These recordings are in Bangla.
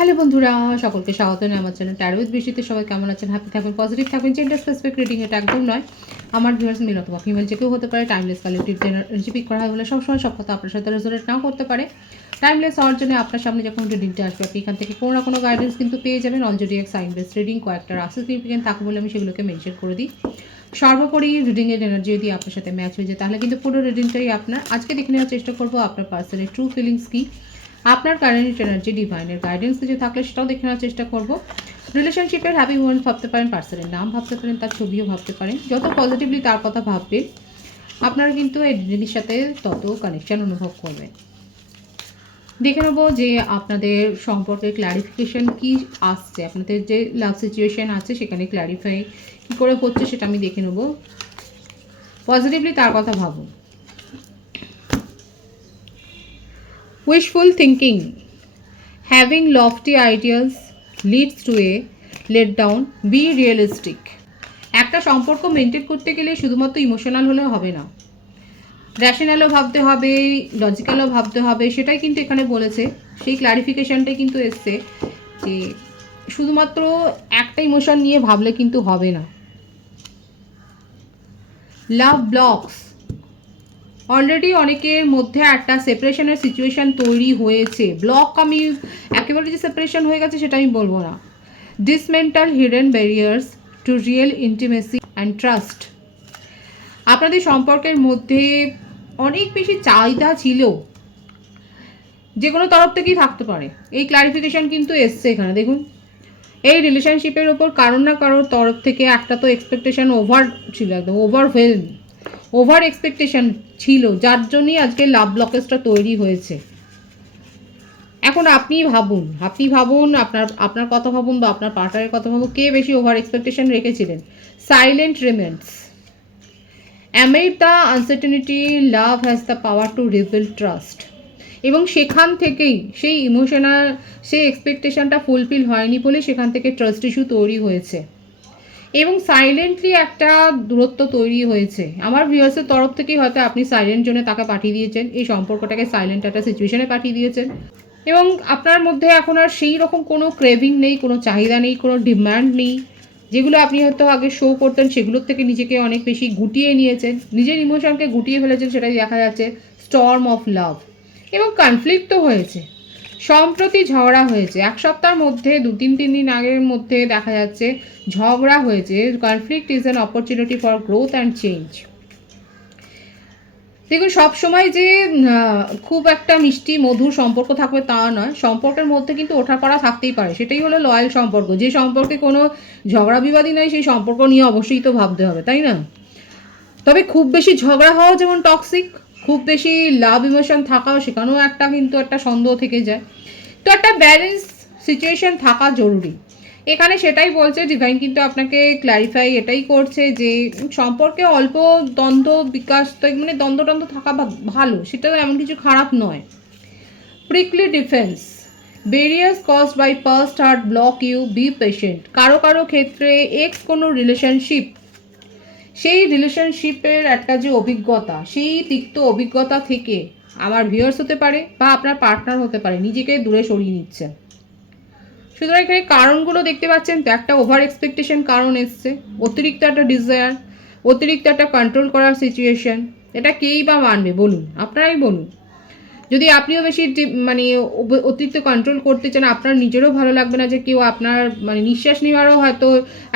হ্যালো বন্ধুরা, সকলকে স্বাগত জানাই আমার চ্যানেল ট্যারো উইথ বৃষ্টিতে। সবাই কেমন আছেন? হ্যাপি থাকবেন, পজিটিভ থাকবেন। জেন্ডার স্পেসিফিক রিডিং এটা একদম নয়। আমার ভিউয়ার্স মেল অথবা ফিমেল যে কেউ হতে পারে। টাইমলেস কালেক্টিভ এনার্জি পিক করা হয় বলে সবসময় সব কথা আপনার সাথে রেজোনেট নাও করতে পারে। টাইমলেস হওয়ার জন্য আপনার সামনে যখন রিডিংটা আসবে আপনি এখান থেকে কোনো না কোনো গাইডেন্স কিন্তু পেয়ে যাবেন। অলরেডি এক সাইন বেস রিডিং কয়েকটা রাশি সিগনিফিকেন্ট থাকে বলে আমি সেগুলোকে মেনশন করে দিই। সর্বোপরি রিডিংয়ের এনার্জি যদি আপনার সাথে ম্যাচ হয়ে যায় তাহলে কিন্তু পুরো রিডিংটাই আপনার। আজকে দেখে নেওয়ার চেষ্টা করবো আপনার পার্সনের ট্রু ফিলিংস কী, আপনার কারেন্ট এনার্জি ডিভাইনের গাইডেন্স কিছু থাকলে সেটাও দেখে নেওয়ার চেষ্টা করবো। রিলেশনশিপের হ্যাপি মোমেন্ট ভাবতে পারেন, পার্সনের নাম ভাবতে পারেন, তার ছবিও ভাবতে পারেন। যত পজিটিভলি তার কথা ভাববেন আপনারা কিন্তু এই রিডিংয়ের সাথে তত কানেকশান অনুভব করবেন। দেখে নেবো যে আপনাদের সম্পর্কে ক্ল্যারিফিকেশন কি আসছে, আপনাদের যে লাভ সিচুয়েশান আছে সেখানে ক্ল্যারিফাই কী করে হচ্ছে সেটা আমি দেখে নেবো। পজিটিভলি তার কথা ভাবুন। Wishful thinking, having lofty ideas leads to a letdown. Be realistic. একটা সম্পর্ক মেনটেন করতে গেলে শুধুমাত্র ইমোশনাল হলেও হবে না, র্যাশনালও ভাবতে হবে, লজিক্যালও ভাবতে হবে। সেটাই কিন্তু এখানে বলেছে, সেই ক্লারিফিকেশানটাই কিন্তু এসছে যে শুধুমাত্র একটা ইমোশন নিয়ে ভাবলে কিন্তু হবে না। লাভ ব্লকস, অলরেডি অনেকের মধ্যে একটা সেপারেশনের সিচুয়েশান তৈরি হয়েছে। ব্লক আমি একেবারে যে সেপারেশন হয়ে গেছে সেটা আমি বলবো না। Dismantle hidden barriers two real intimacy and trust, আপনাদের সম্পর্কের মধ্যে অনেক বেশি চাহিদা ছিল, যে কোনো তরফ থেকেই থাকতে পারে। এই ক্লারিফিকেশান কিন্তু এসছে এখানে দেখুন। এই রিলেশনশিপের ওপর কারোর না কারোর তরফ থেকে একটা তো এক্সপেকটেশান ওভার ছিল, একদম ওভার এক্সপেকটেশান ছিল, যার জন্যই আজকে লাভ ব্লকেজটা তৈরি হয়েছে। এখন আপনি ভাবুন আপনার কথা ভাবুন বা আপনার পার্টনারের কথা ভাবুন, কে বেশি ওভার এক্সপেকটেশন রেখেছিলেন। Silent remains, amid the uncertainty love has the power to rebuild trust. এবং সেখান থেকেই সেই ইমোশনাল সেই এক্সপেকটেশনটা ফুলফিল হয়নি বলে সেখান থেকে ট্রাস্ট ইস্যু তৈরি হয়েছে এবং সাইলেন্টলি একটা দূরত্ব তৈরি হয়েছে। আমার ভিউয়ার্সের তরফ থেকেই হয়তো আপনি সাইলেন্ট জোনে তাকে পাঠিয়ে দিয়েছেন, এই সম্পর্কটাকে সাইলেন্ট একটা সিচুয়েশনে পাঠিয়ে দিয়েছেন এবং আপনার মধ্যে এখন আর সেই রকম কোনো ক্রেভিং নেই, কোনো চাহিদা নেই, কোনো ডিমান্ড নেই। যেগুলো আপনি হয়তো আগে শো করতেন সেগুলোর থেকে নিজেকে অনেক বেশি গুটিয়ে নিয়েছেন, নিজের ইমোশনকে গুটিয়ে ফেলেছেন, সেটাই দেখা যাচ্ছে। স্টর্ম অফ লাভ এবং কনফ্লিক্টও হয়েছে, সম্প্রতি ঝগড়া হয়েছে। এক সপ্তাহের মধ্যে 2-3 দিন আগের মধ্যে দেখা যাচ্ছে ঝগড়া হয়েছে। Conflict is an opportunity for growth and change. দেখুন, সবসময় যে খুব একটা মিষ্টি মধুর সম্পর্ক থাকবে তা নয়, সম্পর্কের মধ্যে কিন্তু ওঠা পড়া থাকতেই পারে। সেটাই হলো লয়াল সম্পর্ক। যে সম্পর্কে কোনো ঝগড়া বিবাদী নয় সেই সম্পর্ক নিয়ে অবশ্যই তো ভাবতে হবে, তাই না? তবে খুব বেশি ঝগড়া হওয়া যেমন টক্সিক, খুব বেশি লাভ ইমোশন থাকাও সেখানেও একটা সন্দেহ থেকে যায়। তো একটা ব্যালেন্স সিচুয়েশন থাকা জরুরি এখানে, সেটাই বলছে ডিভাইন। কিন্তু আপনাকে ক্ল্যারিফাই এটাই করছে যে সম্পর্কে অল্প দ্বন্দ্ব বিকাশ, মানে দ্বন্দ্ব থাকা ভালো, সেটাও এমন কিছু খারাপ নয়। Prickly defence, barriers caused by past hurt block you, be patient. কারো ক্ষেত্রে কোনো রিলেশনশিপ, সেই রিলেশনশিপের একটা যে অভিজ্ঞতা, সেই তিক্ত অভিজ্ঞতা থেকে আমার ভিউয়ার্স হতে পারে বা আপনার পার্টনার হতে পারে, নিজেকে দূরে সরিয়ে নিচ্ছে। সুতরাং এখানে কারণগুলো দেখতে পাচ্ছেন তো, একটা ওভার এক্সপেকটেশন কারণ এসছে, অতিরিক্ত একটা ডিজায়ার, অতিরিক্ত একটা কন্ট্রোল করার সিচুয়েশন। এটা কেই বা মানবে বলুন, আপনারাই বলুন। যদি আপনিও বেশি মানে অতিরিক্ত কন্ট্রোল করতে চান, আপনার নিজেরও ভালো লাগবে না যে কেউ আপনার মানে নিঃশ্বাস নেওয়ারও হয়তো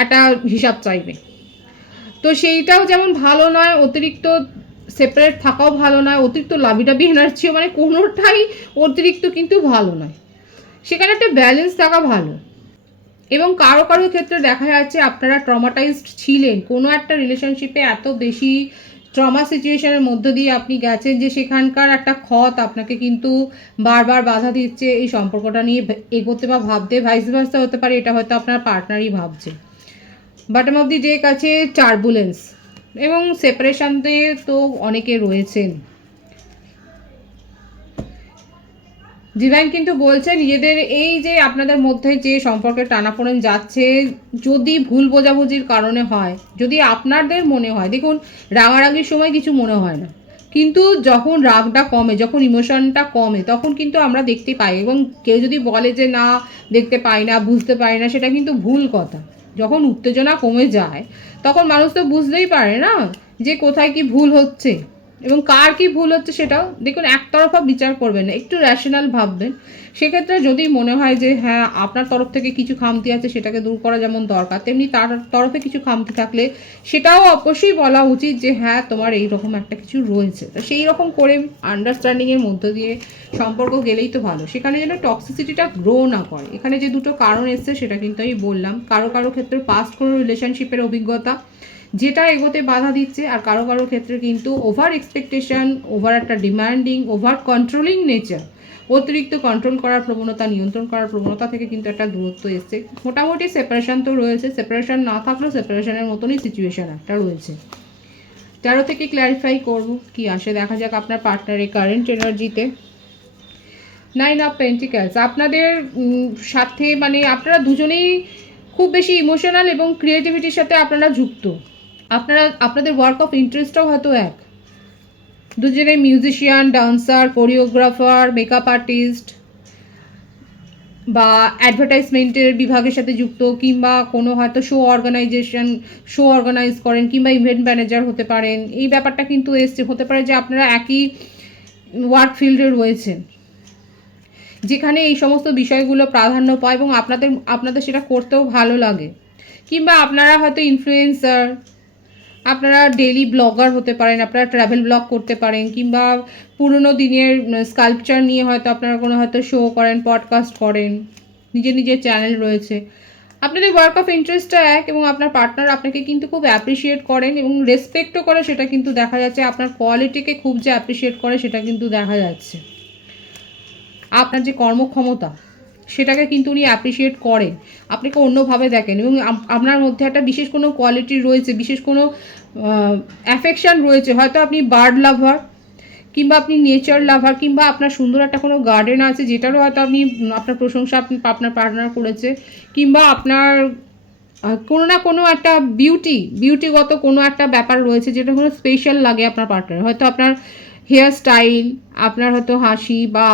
একটা হিসাব চাইবে। তো সেইটাও যেমন ভালো নয়, অতিরিক্ত সেপারেট থাকাও ভালো নয়, অতিরিক্ত লাভিডাবি এনার্জিও, মানে কোনোটাই অতিরিক্ত কিন্তু ভালো নয়। সেখানে একটা ব্যালেন্স থাকা ভালো। এবং কারো ক্ষেত্রে দেখা যাচ্ছে আপনারা ট্রমাটাইজড ছিলেন, কোনো একটা রিলেশনশিপে এত বেশি ট্রমা সিচুয়েশনের মধ্য দিয়ে আপনি গেছেন যে সেখানকার একটা ক্ষত আপনাকে কিন্তু বারবার বাধা দিচ্ছে এই সম্পর্কটা নিয়ে এগোতে বা ভাবতে। ভাইস ভার্সা হতে পারে, এটা হয়তো আপনার পার্টনারই ভাবছে। বটম অফ দি ডেক আছে টার্বুলেন্স এবং সেপারেশনতে তো অনেকে রয়েছেন। ডিভাইন কিন্তু বলছে নিজেদের এই যে আপনাদের মধ্যে যে সম্পর্কের টানাপোড়েন যাচ্ছে, যদি ভুল বোঝাবুঝির কারণে হয়, যদি আপনাদের মনে হয়, দেখুন রাগারাগির সময় কিছু মনে হয় না, কিন্তু যখন রাগটা কমে, যখন ইমোশনটা কমে, তখন কিন্তু আমরা দেখতে পাই। এবং কেউ যদি বলে যে না দেখতে পাই না, বুঝতে পারি না, সেটা কিন্তু ভুল কথা। যখন উত্তেজনা কমে যায় তখন মানুষ তো বুঝতেই পারে না যে কোথায় কি ভুল হচ্ছে এবং কার কি ভুল হচ্ছে। সেটাও দেখুন, একতরফা বিচার করবেন না, একটু র্যাশনাল ভাববেন। সেক্ষেত্রে যদি মনে হয় যে হ্যাঁ আপনার তরফ থেকে কিছু খামতি আছে, সেটাকে দূর করা যেমন দরকার, তেমনি তার তরফে কিছু খামতি থাকলে সেটাও অবশ্যই বলা উচিত যে হ্যাঁ তোমার এইরকম একটা কিছু রয়েছে। তো সেই রকম করে আন্ডারস্ট্যান্ডিংয়ের মধ্য দিয়ে সম্পর্ক গেলেই তো ভালো, সেখানে যেন টক্সিসিটিটা গ্রো না করে। এখানে যে দুটো কারণ এসছে সেটা কিন্তু আমি বললাম। কারো কারো ক্ষেত্রে পাস্ট কোনো রিলেশনশিপের অভিজ্ঞতা যেটা এগোতে বাধা দিচ্ছে, আর কারো কারো ক্ষেত্রে কিন্তু ওভার এক্সপেকটেশন, ওভার একটা ডিমান্ডিং, ওভার কন্ট্রোলিং নেচার, অতিরিক্ত কন্ট্রোল করার প্রবণতা, নিয়ন্ত্রণ করার প্রবণতা থেকে কিন্তু একটা দূরত্ব এসছে। মোটামুটি সেপারেশন তো রয়েছে, সেপারেশন না থাকলেও সেপারেশনের মতনই সিচুয়েশান একটা রয়েছে। 13 থেকে ক্ল্যারিফাই করব কি আসে, দেখা যাক আপনার পার্টনারের কারেন্ট এনার্জিতে। 9 অফ পেন্টিক্যালস আপনাদের সাথে, মানে আপনারা দুজনেই খুব বেশি ইমোশনাল এবং ক্রিয়েটিভিটির সাথে আপনারা যুক্ত। আপনাদের ওয়ার্ক অফ ইন্টারেস্টটাও হয়তো এক। দুজনে musician, dancer, choreographer, makeup artist বা অ্যাডভার্টাইজমেন্টের বিভাগের সাথে যুক্ত, কিংবা কোনো হয়তো শো অর্গানাইজ করেন, কিংবা ইভেন্ট ম্যানেজার হতে পারেন। এই ব্যাপারটা কিন্তু এসছে। হতে পারে যে আপনারা একই ওয়ার্ক ফিল্ডে রয়েছেন, যেখানে এই সমস্ত বিষয়গুলো প্রাধান্য পায় এবং আপনাদের সেটা করতেও ভালো লাগে। কিংবা আপনারা হয়তো ইনফ্লুয়েন্সার, আপনারা ডেইলি ব্লগার হতে পারেন, আপনারা ট্রাভেল ব্লগ করতে পারেন, কিংবা পুরনো দিনের স্কাল্পচার নিয়ে হয়তো আপনারা কোনো হয়তো শো করেন, পডকাস্ট করেন, নিজের নিজের চ্যানেল রয়েছে। আপনাদের ওয়ার্ক অফ ইন্টারেস্টটা এক এবং আপনার পার্টনার আপনাকে কিন্তু খুব অ্যাপ্রিসিয়েট করেন এবং রেসপেক্টও করে, সেটা কিন্তু দেখা যাচ্ছে। আপনার কোয়ালিটিকে খুব যে অ্যাপ্রিসিয়েট করে সেটা কিন্তু দেখা যাচ্ছে। আপনার যে কর্মক্ষমতা সেটাকে কিন্তু উনি অ্যাপ্রিসিয়েট করেন, আপনাকে অন্যভাবে দেখেন এবং আপনার মধ্যে একটা বিশেষ কোনো কোয়ালিটি রয়েছে, বিশেষ কোনো অ্যাফেকশান রয়েছে। হয়তো আপনি বার্ড লাভার, কিংবা আপনি নেচার লাভার, কিংবা আপনার সুন্দর একটা কোনো গার্ডেন আছে যেটারও হয়তো আপনার প্রশংসা আপনার পার্টনার করেছে, কিংবা আপনার কোনো না কোনো একটা বিউটিগত কোনো একটা ব্যাপার রয়েছে যেটা কোনো স্পেশাল লাগে আপনার পার্টনার। হয়তো আপনার হেয়ার স্টাইল, আপনার হয়তো হাসি, বা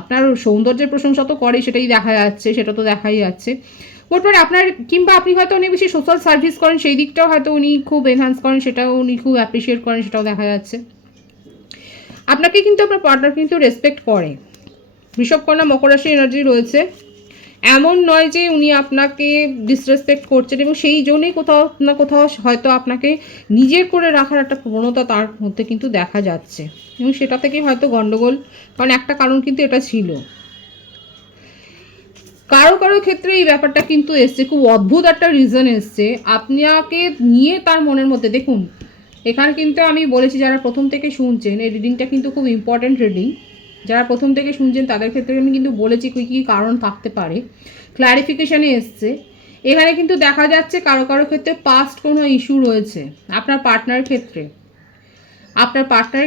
আপনার সৌন্দর্যের প্রশংসা তো করে, সেটাই দেখা যাচ্ছে, সেটা তো দেখাই যাচ্ছে। মোটমাট আপনার, কিংবা আপনি হয়তো অনেক বেশি সোশ্যাল সার্ভিস করেন, সেই দিকটাও হয়তো উনি খুব এনহান্স করেন, সেটাও উনি খুব অ্যাপ্রিসিয়েট করেন, সেটাও দেখা যাচ্ছে। আপনাকে কিন্তু আপনার পার্টনার কিন্তু রেসপেক্ট করে। বৃষভকন্যা মকর রাশি এনার্জি রয়েছে। এমন নয় যে উনি আপনাকে ডিসরেসপেক্ট করছেন, এবং সেই জন্যই কোথাও না কোথাও হয়তো আপনাকে নিজের করে রাখার একটা প্রবণতা তার মধ্যে কিন্তু দেখা যাচ্ছে, এবং সেটা থেকেই হয়তো গণ্ডগোল, কারণ একটা কারণ কিন্তু এটা ছিল। কারো কারো ক্ষেত্রে এই ব্যাপারটা কিন্তু এসছে, খুব অদ্ভুত একটা রিজন এসছে আপনাকে নিয়ে তার মনের মধ্যে। দেখুন, এখানে কিন্তু আমি বলেছি যারা প্রথম থেকে শুনছেন, এই রিডিংটা কিন্তু খুব ইম্পর্ট্যান্ট রিডিং। যারা প্রথম থেকে শুনছেন তাদের ক্ষেত্রে আমি কিন্তু বলেছি কী কী কারণ থাকতে পারে, ক্ল্যারিফিকেশানে এসছে। এখানে কিন্তু দেখা যাচ্ছে কারো কারো ক্ষেত্রে পাস্ট কোনো ইস্যু রয়েছে। আপনার পার্টনারের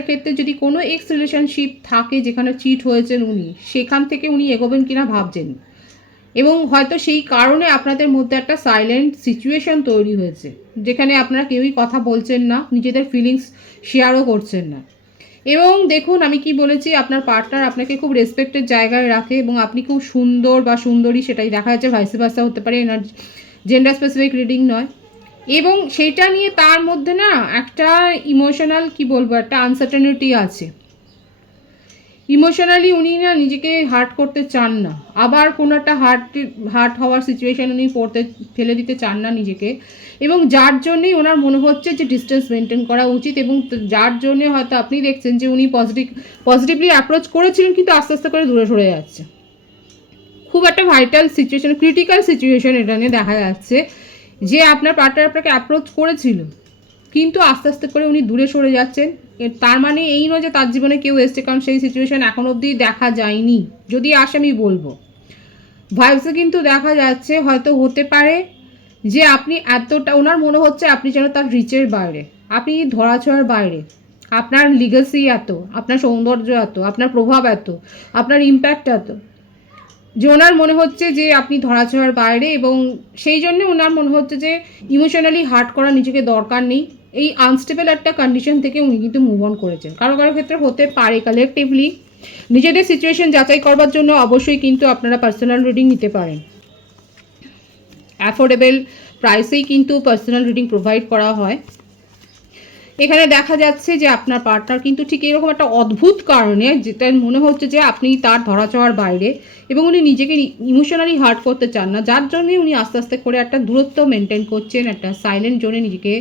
ক্ষেত্রে যদি কোনো এক্স রিলেশনশিপ থাকে যেখানে চিট হয়েছেন উনি, সেখান থেকে উনি এগোবেন কিনা ভাবছেন, এবং হয়তো সেই কারণে আপনাদের মধ্যে একটা সাইলেন্ট সিচুয়েশন তৈরি হয়েছে, যেখানে আপনারা কেউই কথা বলছেন না, নিজেদের ফিলিংস শেয়ারও করছেন না। এবং দেখুন, আমি কি বলেছি, আপনার পার্টনার আপনাকে খুব রেসপেক্টের জায়গায় রাখে এবং আপনি খুব সুন্দর বা সুন্দরী, সেটাই দেখা যাচ্ছে। ভাইসে ভার্সা হতে পারে, এনার্জি জেন্ডার স্পেসিফিক রিডিং নয়। এবং সেইটা নিয়ে তার মধ্যে না একটা ইমোশনাল, কি বলবো, একটা আনসার্টেনিটি আছে। ইমোশনালি উনি না নিজেকে হার্ট করতে চান না, আবার কোনো একটা হার্ট হওয়ার সিচুয়েশান উনি ফেলে দিতে চান না নিজেকে, এবং যার জন্যেই ওনার মনে হচ্ছে যে ডিস্টেন্স মেনটেন করা উচিত, এবং যার জন্যে হয়তো আপনি দেখছেন যে উনি পজিটিভলি অ্যাপ্রোচ করেছিলেন, কিন্তু আস্তে আস্তে করে দূরে সরে যাচ্ছে। খুব একটা ভাইটাল সিচুয়েশান, ক্রিটিক্যাল সিচুয়েশান এটা নিয়ে দেখা যাচ্ছে, যে আপনার পার্টনার আপনাকে অ্যাপ্রোচ করেছিল, কিন্তু আস্তে আস্তে করে উনি দূরে সরে যাচ্ছেন। তার মানে এই নয় যে তার জীবনে কেউ এসছে, কারণ সেই সিচুয়েশান এখন অবধি দেখা যায়নি। যদি আসে আমি বলবো, ভাইবসে কিন্তু দেখা যাচ্ছে হয়তো হতে পারে যে আপনি এতটা, ওনার মনে হচ্ছে আপনি যেন তার রিচের বাইরে, আপনি ধরাছোঁয়ার বাইরে, আপনার লিগাসি এত, আপনার সৌন্দর্য এত, আপনার প্রভাব এত, আপনার ইম্প্যাক্ট এত, যে ওনার মনে হচ্ছে যে আপনি ধরাছোঁয়ার বাইরে, এবং সেই জন্য ওনার মনে হচ্ছে যে ইমোশনালি হার্ট করা নিজেকে দরকার নেই, এই আনস্টেবল একটা কন্ডিশন থেকে উনি কিন্তু মুভ অন করেছেন। কারো কারো ক্ষেত্রে হতে পারে কালেকটিভলি নিজেদের সিচুয়েশন যাচাই করবার জন্য অবশ্যই কিন্তু আপনারা পার্সোনাল রিডিং নিতে পারেন। অ্যাফোর্ডেবল প্রাইসেই কিন্তু পার্সোনাল রিডিং প্রোভাইড করা হয়। এখানে দেখা যাচ্ছে যে আপনার পার্টনার কিন্তু ঠিক এরকম একটা অদ্ভুত কারণে, যেটা মনে হচ্ছে যে আপনি তার ধরাছোঁয়ার বাইরে এবং উনি নিজেকে ইমোশনালি হার্ট করতে চান না, যার জন্যই উনি আস্তে আস্তে করে একটা দূরত্ব মেনটেন করছেন, একটা সাইলেন্ট জোনে নিজেকে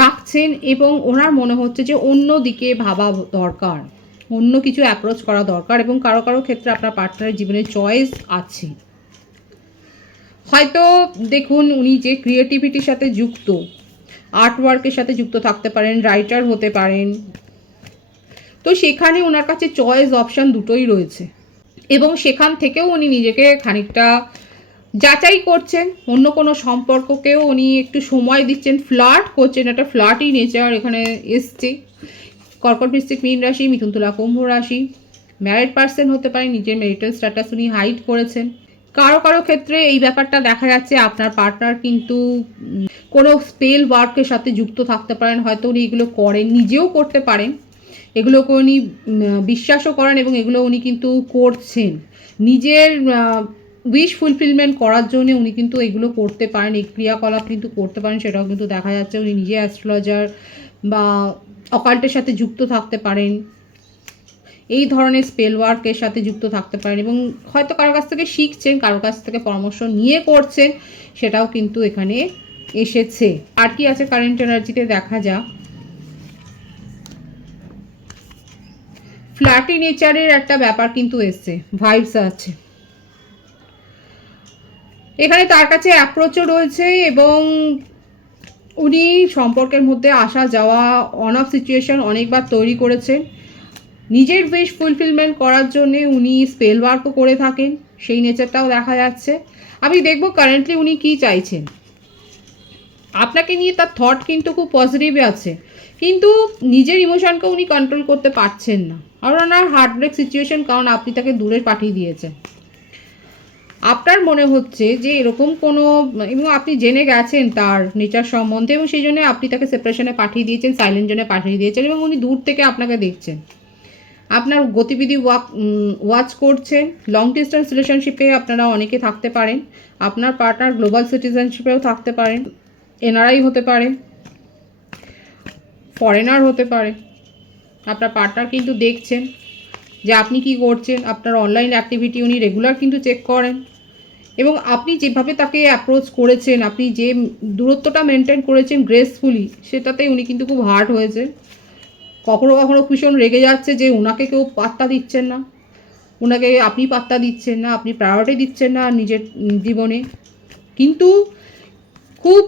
রাখছেন এবং ওনার মনে হচ্ছে যে অন্য দিকে ভাবা দরকার, অন্য কিছু অ্যাপ্রোচ করা দরকার। এবং কারো কারো ক্ষেত্রে আপনার পার্টনারের জীবনে চয়েস আছে। হয়তো দেখুন উনি যে ক্রিয়েটিভিটির সাথে যুক্ত, আর্ট ওয়ার্কের সাথে যুক্ত থাকতে পারেন, রাইটার হতে পারেন, তো সেখানে ওনার কাছে চয়েস অপশান দুটোই রয়েছে এবং সেখান থেকেও উনি নিজেকে খানিকটা যাচাই করছেন। অন্য কোনো সম্পর্ককেও উনি একটু সময় দিচ্ছেন, ফ্লার্ট করছেন, একটা ফ্লার্টই নেচার এখানে এসছে। কর্কট, বৃশ্চিক, মীন রাশি, মিথুন, তুলা, কুম্ভ রাশি, ম্যারিড পার্সন হতে পারে, নিজের ম্যারিটাল স্ট্যাটাস উনি হাইড করেছেন। কারো কারো ক্ষেত্রে এই ব্যাপারটা দেখা যাচ্ছে আপনার পার্টনার কিন্তু কোনো স্পেল ওয়ার্কের সাথে যুক্ত থাকতে পারেন, হয়তো উনি এগুলো করেন, নিজেও করতে পারেন, এগুলোকে উনি বিশ্বাসও করেন এবং এগুলো উনি কিন্তু করছেন নিজের উইশ ফুলফিলমেন্ট করার জন্য। উনি কিন্তু এগুলো করতে পারেন, এই ক্রিয়াকলাপ কিন্তু করতে পারেন, সেটাও কিন্তু দেখা যাচ্ছে। উনি নিজে অ্যাস্ট্রোলজার বা অকাল্টের সাথে যুক্ত থাকতে পারেন, এই ধরনের স্পেল ওয়ার্কের সাথে যুক্ত থাকতে পারেন এবং হয়তো কারো কাছ থেকে শিখছেন, কারো কাছ থেকে পরামর্শ নিয়ে করছেন, সেটাও কিন্তু এখানে এসেছে। আর কি আছে কারেন্ট এনার্জিতে দেখা যাক। ফ্ল্যাটি নেচারের একটা ব্যাপার কিন্তু এসছে, ভাইবস আছে এখানে, তার কাছে অ্যাপ্রোচও রয়েছে এবং উনি সম্পর্কের মধ্যে আসা যাওয়া অন অফ সিচুয়েশন অনেকবার তৈরি করেছেন। নিজের উইশ ফুলফিলমেন্ট করার জন্যে উনি স্পেল ওয়ার্কও করে থাকেন, সেই নেচারটাও দেখা যাচ্ছে। আমি দেখব কারেন্টলি উনি কি চাইছেন। আপনাকে নিয়ে তার থট কিন্তু খুব পজিটিভ আছে, কিন্তু নিজের ইমোশনকে উনি কন্ট্রোল করতে পারছেন না। আর ওনার হার্ট ব্রেক সিচুয়েশন, কারণ আপনি তাকে দূরে পাঠিয়ে দিয়েছেন। আপনার মনে হচ্ছে যে এরকম কোনো, এবং আপনি জেনে গেছেন তার নেচার সম্বন্ধে এবং সেই জন্য আপনি তাকে সেপারেশনে পাঠিয়ে দিয়েছেন, সাইলেন্ট জোনে পাঠিয়ে দিয়েছেন এবং উনি দূর থেকে আপনাকে দেখছেন, আপনার গতিবিধি ওয়াচ করছেন। লং ডিস্টেন্স রিলেশনশিপে আপনারা অনেকে থাকতে পারেন, আপনার পার্টনার গ্লোবাল সিটিজেনশিপেও থাকতে পারেন, এনআরআই হতে পারে, ফরেনার হতে পারে। আপনার পার্টনার কিন্তু দেখছেন যে আপনি কি করছেন, আপনার অনলাইন অ্যাক্টিভিটি উনি রেগুলার কিন্তু চেক করেন এবং আপনি যেভাবে তাকে অ্যাপ্রোচ করেছেন, আপনি যে দূরত্বটা মেনটেন করেছেন গ্রেসফুলি, সেটাতে উনি কিন্তু খুব হার্ট হয়েছে। কখনো কখনো ভীষণ রেগে যাচ্ছে যে ওনাকে কেউ পাত্তা দিচ্ছেন না, ওনাকে আপনি পাত্তা দিচ্ছেন না, আপনি প্রায়োরিটি দিচ্ছেন না নিজের জীবনে। কিন্তু খুব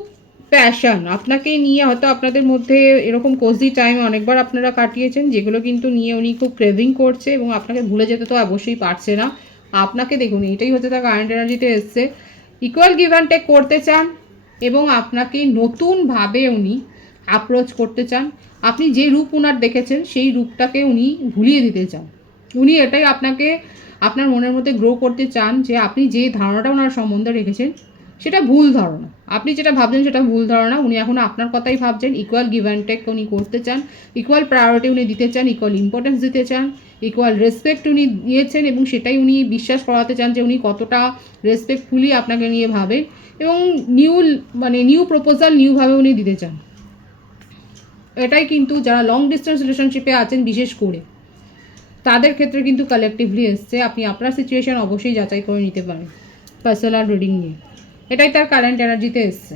প্যাশন আপনাকে নিয়ে, হয়তো আপনাদের মধ্যে এরকম কোজি টাইম অনেকবার আপনারা কাটিয়েছেন, যেগুলো কিন্তু নিয়ে উনি খুব ক্রেভিং করছে এবং আপনাকে ভুলে যেতে তো অবশ্যই পারছে না। আপনাকে দেখুন, এটাই হচ্ছে তার কারেন্ট এনার্জিতে এসছে। ইকুয়াল গিভ অ্যান্ড টেক করতে চান এবং আপনাকে নতুনভাবে উনি অ্যাপ্রোচ করতে চান। আপনি যে রূপ ওনার দেখেছেন সেই রূপটাকে উনি ভুলিয়ে দিতে চান। উনি এটাই আপনাকে আপনার মনের মধ্যে গ্রো করতে চান যে আপনি যে ধারণাটা ওনার সম্বন্ধে রেখেছেন সেটা ভুল ধারণা, আপনি যেটা ভাবছেন সেটা ভুল ধারণা। উনি এখন আপনার কথাই ভাবছেন। ইকুয়াল গিভ অ্যান্ড টেক উনি করতে চান, ইকুয়াল প্রায়োরিটি উনি দিতে চান, ইকুয়াল ইম্পর্টেন্স দিতে চান, ইকুয়াল রেসপেক্ট উনি দিয়েছেন এবং সেটাই উনি বিশ্বাস করাতে চান যে উনি কতটা রেসপেক্টফুলি আপনাকে নিয়ে ভাবেন এবং নিউ প্রপোজাল নিউভাবে উনি দিতে চান। এটাই কিন্তু যারা লং ডিস্টেন্স রিলেশনশিপে আছেন বিশেষ করে তাদের ক্ষেত্রে কিন্তু কালেকটিভলি এসছে। আপনি আপনার সিচুয়েশান অবশ্যই যাচাই করে নিতে পারেন পার্সোনাল রিডিং নিয়ে। এটাই তার কারেন্ট এনার্জিতে এসছে।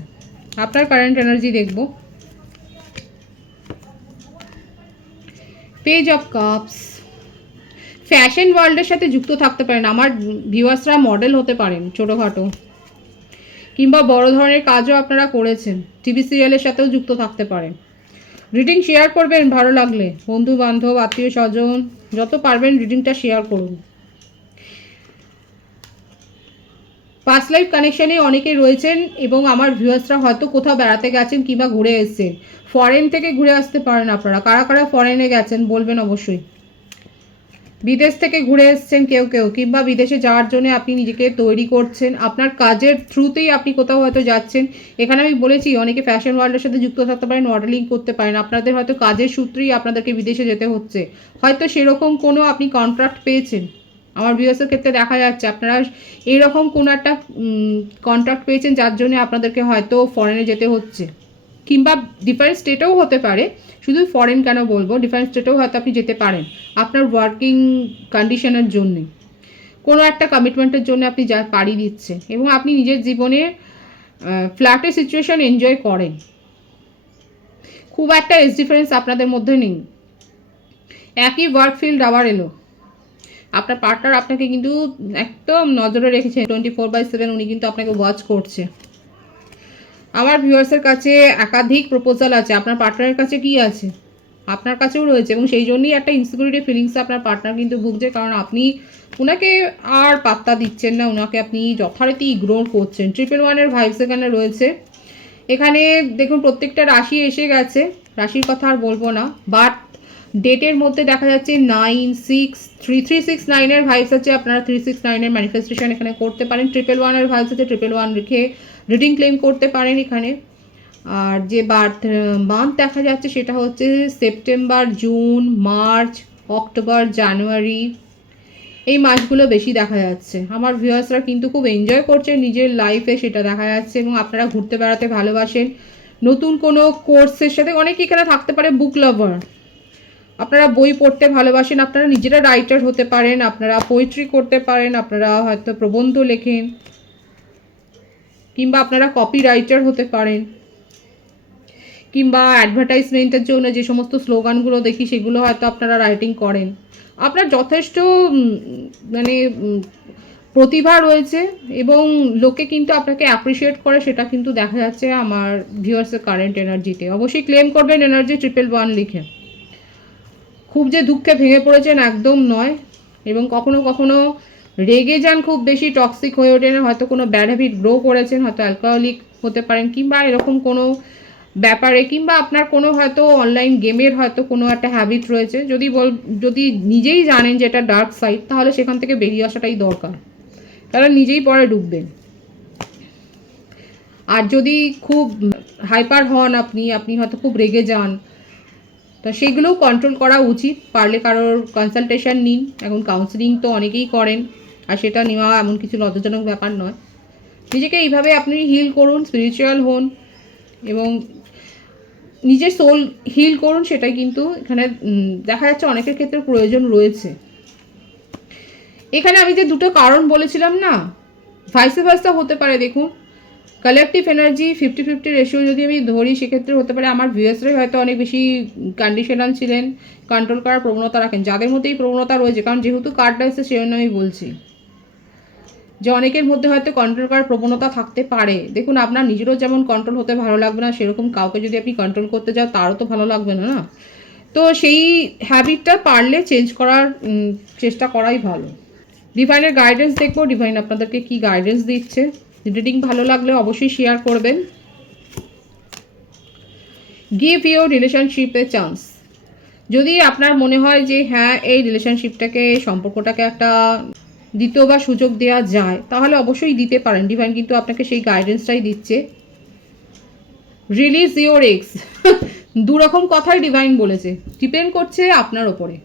আপনার কারেন্ট এনার্জি দেখব। পেজ অফ কাপস, ফ্যাশন ওয়ার্ল্ডের সাথে যুক্ত থাকতে পারেন। আমার ভিউয়ার্সরা মডেল হতে পারেন ছোটোখাটো, কিংবা বড় ধরনের কাজও আপনারা করেছেন, টিভি সিরিয়ালের সাথেও যুক্ত থাকতে পারেন। রিডিং শেয়ার করবেন ভালো লাগলে, বন্ধু বান্ধব আত্মীয় স্বজন যত পারবেন রিডিংটা শেয়ার করুন। পাস্ট লাইফ কানেকশানে অনেকে রয়েছেন এবং আমার ভিউয়ার্সরা হয়তো কোথাও বেড়াতে গেছেন কিংবা ঘুরে এসেছেন, ফরেন থেকে ঘুরে আসতে পারেন আপনারা। কারা কারা ফরেনে গেছেন বলবেন অবশ্যই। বিদেশ থেকে ঘুরে এসেছেন কেউ কেউ, কিংবা বিদেশে যাওয়ার জন্য আপনি নিজেকে তৈরি করছেন, আপনার কাজের থ্রুতেই আপনি কোথাও হয়তো যাচ্ছেন। এখানে আমি বলেছি অনেকে ফ্যাশন ওয়ার্ল্ডের সাথে যুক্ত থাকতে পারেন, মডেলিং করতে পারেন, আপনাদের হয়তো কাজের সূত্রেই আপনাদেরকে বিদেশে যেতে হচ্ছে, হয়তো সেরকম কোনো আপনি কন্ট্রাক্ট পেয়েছেন। আমার ভিউয়ার্সের ক্ষেত্রে দেখা যাচ্ছে আপনারা এইরকম কোনো একটা কন্ট্রাক্ট পেয়েছেন যার জন্য আপনাদেরকে হয়তো ফরেনে যেতে হচ্ছে, কিংবা ডিফারেন্ট স্টেটেও হতে পারে, শুধু ফরেন কেন বলবো, ডিফারেন্ট স্টেটেও হয়তো আপনি যেতে পারেন আপনার ওয়ার্কিং কন্ডিশনের জন্যে, কোনো একটা কমিটমেন্টের জন্য আপনি যা পাড়ি দিচ্ছেন, এবং আপনি নিজের জীবনে ফ্ল্যাটের সিচুয়েশন এনজয় করেন। খুব একটা এজ ডিফারেন্স আপনাদের মধ্যে নেই, একই ওয়ার্ক ফিল্ড আবার এলো। আপনার পার্টনার আপনাকে কিন্তু একদম নজরে রেখেছেন 24/7, উনি কিন্তু আপনাকে ওয়াচ করছে। আমার ভিউয়ার্সের কাছে একাধিক প্রপোজাল আছে, আপনার পার্টনারের কাছে কি আছে, আপনার কাছেও রয়েছে, এবং সেই জন্যই একটা ইনসিকিউরিটি ফিলিংস আপনার পার্টনার কিন্তু ভুগছে, কারণ আপনি ওনাকে আর পাত্তা দিচ্ছেন না, ওনাকে আপনি যথারীতি ইগনোর করছেন। 111-এর ভাইবস এখানে রয়েছে। এখানে দেখুন প্রত্যেকটা রাশি এসে গেছে, রাশির কথা আর বলবো না, বাট ডেটের মধ্যে দেখা যাচ্ছে 9-6-3369-এর ভাইবস আছে, আপনারা 369-এর ম্যানিফেস্টেশন এখানে করতে পারেন। 111-এর ভাইবস আছে, 111 রেখে রিডিং ক্লেম করতে পারেন এখানে। আর যে বার্থ মান্থ দেখা যাচ্ছে সেটা হচ্ছে সেপ্টেম্বর, জুন, মার্চ, অক্টোবর, জানুয়ারি, এই মাসগুলো বেশি দেখা যাচ্ছে। আমার ভিউয়ার্সরা কিন্তু খুব এনজয় করছে নিজের লাইফে, সেটা দেখা যাচ্ছে, এবং আপনারা ঘুরতে বেড়াতে ভালোবাসেন। নতুন কোনো কোর্সের সাথে অনেকে এখানে থাকতে পারে বুক লাভার, আপনারা বই পড়তে ভালোবাসেন, আপনারা নিজেরা রাইটার হতে পারেন, আপনারা পোয়েট্রি করতে পারেন, আপনারা হয়তো প্রবন্ধ লেখেন, কিংবা আপনারা কপি রাইটার হতে পারেন, কিংবা অ্যাডভার্টাইজমেন্টের জন্য যে সমস্ত স্লোগানগুলো দেখি সেগুলো হয়তো আপনারা রাইটিং করেন। আপনার যথেষ্ট মানে প্রতিভা রয়েছে, এবং লোকে কিন্তু আপনাকে অ্যাপ্রিসিয়েট করে, সেটা কিন্তু দেখা যাচ্ছে আমার ভিউয়ার্সের কারেন্ট এনার্জিতে। অবশ্যই ক্লেম করবেন এনার্জি 111 লিখে। খুব যে দুঃখে ভেঙে পড়েছেন একদম নয়, এবং কখনো কখনো রেগে যান, খুব বেশি টক্সিক হয়ে ওঠেন, হয়তো কোনো ব্যাড হ্যাবিট গ্রো করেছেন, হয়তো অ্যালকোহলিক হতে পারেন, কিংবা এরকম কোনো ব্যাপারে, কিংবা আপনার কোনো হয়তো অনলাইন গেমের হয়তো কোনো একটা হ্যাবিট রয়েছে। যদি নিজেই জানেন যে এটা ডার্ক সাইড, তাহলে সেখান থেকে বেরিয়ে আসাটাই দরকার, কারণ নিজেই পরে ডুববেন। আর যদি খুব হাইপার হন আপনি হয়তো খুব রেগে যান, তো সেগুলোও কন্ট্রোল করা উচিত। পারলে কারোর কনসালটেশন নিন, এখন কাউন্সিলিং তো অনেকেই করেন, আর সেটা নেওয়া এমন কিছু লজ্জাজনক ব্যাপার নয়। নিজেকে এইভাবে আপনি হিল করুন, স্পিরিচুয়াল হন, এবং নিজের সোল হিল করুন, সেটাই কিন্তু এখানে দেখা যাচ্ছে অনেকের ক্ষেত্রে প্রয়োজন রয়েছে। এখানে আমি যে দুটো কারণ বলেছিলাম না, ভাইসে ভার্সা হতে পারে। দেখুন কালেকটিভ এনার্জি 50-50 রেশিও যদি আমি ধরি, সেক্ষেত্রে হতে পারে আমার ভিউয়ার্সরাই হয়তো অনেক বেশি কন্ডিশনাল ছিলেন, কন্ট্রোল করার প্রবণতা রাখেন, যাদের মধ্যে এই প্রবণতা রয়েছে, কারণ যেহেতু কার্ডটা এসেছে সেই জন্য আমি বলছি যে অনেকের মধ্যে হয়তো কন্ট্রোল করার প্রবণতা থাকতে পারে। দেখুন আপনার নিজেরও যেমন কন্ট্রোল হতে ভালো লাগবে না, সেরকম কাউকে যদি আপনি কন্ট্রোল করতে যাও তারও তো ভালো লাগবে না, না? তো সেই হ্যাবিটটা পারলে চেঞ্জ করার চেষ্টা করাই ভালো। ডিভাইনের গাইডেন্স দেখবো, ডিভাইন আপনাদেরকে কি গাইডেন্স দিচ্ছে। রিডিং ভালো লাগলে অবশ্যই শেয়ার করবেন। গিভ ইউর রিলেশনশিপে চান্স। যদি আপনার মনে হয় যে হ্যাঁ এই রিলেশনশিপটাকে, সম্পর্কটাকে একটা দ্বিতীয় বা সুযোগ দেওয়া যায়, তাহলে অবশ্যই দিতে পারেন। ডিভাইন কিন্তু আপনাকে সেই গাইডেন্সটাই দিচ্ছে। Release your x. দুরকম কথাই ডিভাইন বলেছে, ডিপেন্ড করছে আপনার ওপরে।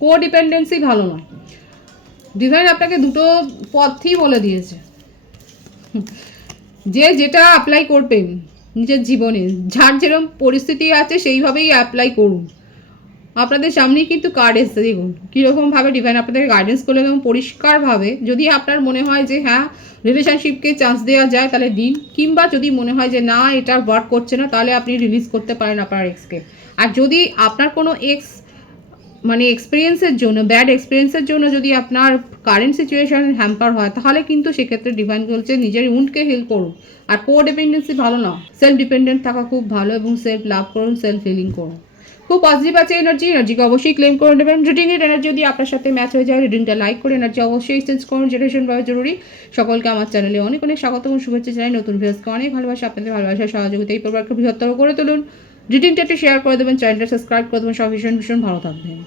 কো ডিপেন্ডেন্সি ভালো নয়। ডিভাইন আপনাকে দুটো পথই বলে দিয়েছে, যে যেটা অ্যাপ্লাই করবেন নিজের জীবনে, যার যেরকম পরিস্থিতি আছে সেইভাবেই অ্যাপ্লাই করুন। আপনাদের সামনেই কিন্তু কার্ড এসছে, দেখুন কীরকমভাবে ডিভাইন আপনাদের গাইডেন্স করলেন, এবং পরিষ্কারভাবে যদি আপনার মনে হয় যে হ্যাঁ রিলেশনশিপকে চান্স দেওয়া যায় তাহলে দিন, কিংবা যদি মনে হয় যে না এটা ওয়ার্ক করছে না, তাহলে আপনি রিলিজ করতে পারেন আপনার এক্সকে। আর যদি আপনার কোনো এক্স মানে এক্সপিরিয়েন্সের জন্য, ব্যাড এক্সপিরিয়েন্সের জন্য যদি আপনার কারেন্ট সিচুয়েশন হ্যাম্পার হয়, তাহলে কিন্তু সেক্ষেত্রে ডিভাইন বলছে নিজের উন্ডকে হিল করুন। আর কো ডিপেন্ডেন্সি ভালো না, সেলফ ডিপেন্ডেন্ট থাকা খুব ভালো, এবং সেলফ লাভ করুন, সেলফ হিলিং করুন। খুব পজিটিভ আছে এনার্জিকে অবশ্যই ক্লেম করে নেবেন। রিডিংয়ের এনার্জি যদি আপনার সাথে ম্যাচ হয়ে যায়, রিডিংটা লাইক করে এনার্জি অবশ্যই চেঞ্জ করুন, যেটা ভীষণভাবে জরুরি। সকলকে আমার চ্যানেলে অনেক অনেক স্বাগত এবং শুভেচ্ছা জানাই। নতুন ভিউয়ার্সকে অনেক ভালোবাসা, আপনাদের ভালোবাসার সহযোগিতা এই পরিবারকে বৃহত্তর করে তুলুন। রিডিংটা একটু শেয়ার করে দেবেন, চ্যানেলটা সাবস্ক্রাইব করে দেবেন। সব ভীষণ ভীষণ ভালো থাকবেন।